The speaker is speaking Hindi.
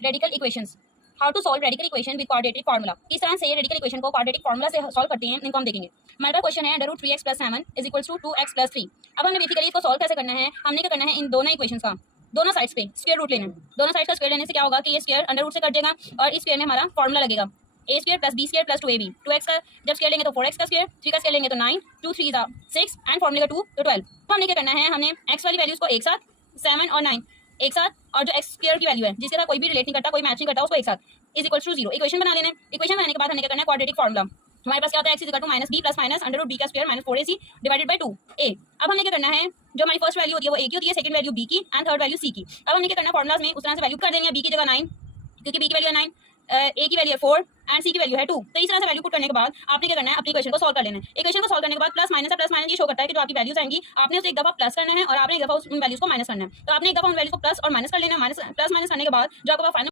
Radical equations, how to solve radical equation with quadratic formula. किस तरह से रेडिकल इक्वेशन को क्वाड्रेटिक फार्मूला से सॉल्व करते हैं इनको हम देखेंगे। हमारे पास क्वेश्चन है √3x + 7 = 2x + 3। अब हमने बेसिकली इसको सॉल्व कैसे करना है, हमने क्या करना है, इन दोनों इक्वेशंस का दोनों साइड्स पे स्क्वायर रूट लेना है। दोनों साइड्स का स्क्वायर लेने से क्या होगा कि ये स्क्वायर अंडर रूट से कट जाएगा और इस स्क्वायर में हमारा फार्मूला लगेगा a² + b² + 2ab। 2x का जब स्क्वायर लेंगे तो 4x का स्क्वायर, 3 का स्क्वायर लेंगे तो 9, 2 3 6 एंड फार्मूला का 2 तो 12। तो हमने क्या करना है, हमने x वाली वैल्यूज को एक साथ, 7 और 9 एक साथ, और जो x स्क्वायर की वैल्यू है जिसके साथ कोई भी रिलेट नहीं करता, कोई मैच नहीं करता, उसको एक साथ = 0 इक्वेशन बना लेना है। इक्वेशन बनाने के बाद हमने क्या करना है, क्वाड्रेटिक फार्मूला। हमारे पास क्या होता है, x = -b + √b² - 4ac / 2a। अब हमने क्या करना है, जो हमारी फर्स्ट वैल्यू होती है वो a की होती है, सेकंड वैल्यू b की एंड थर्ड वैल्यू c की। अब हमने क्या करना है, फार्मूलाज में उस तरह से वैल्यू कर देनी है, b की जगह 9 क्योंकि b की वैल्यू है 9, a की वैल्यू है 4 एंड c की वैल्यू है 2। तो इस तरह से वैल्यू पुट करने के बाद आपने क्या करना है, अपनी इक्वेशन को सॉल्व कर लेना है। इक्वेशन को सॉल्व करने के बाद प्लस माइनस ये शो करता है कि जो आपकी वैल्यूज आएंगी आपने उसे एक दफा प्लस करना है और आपने एक दफा उन वैल्यूज को माइनस करना है। तो आपने एक दफा उन वैल्यूज को प्लस और माइनस कर लेना है। प्लस माइनस करने के बाद जो आपका फाइनल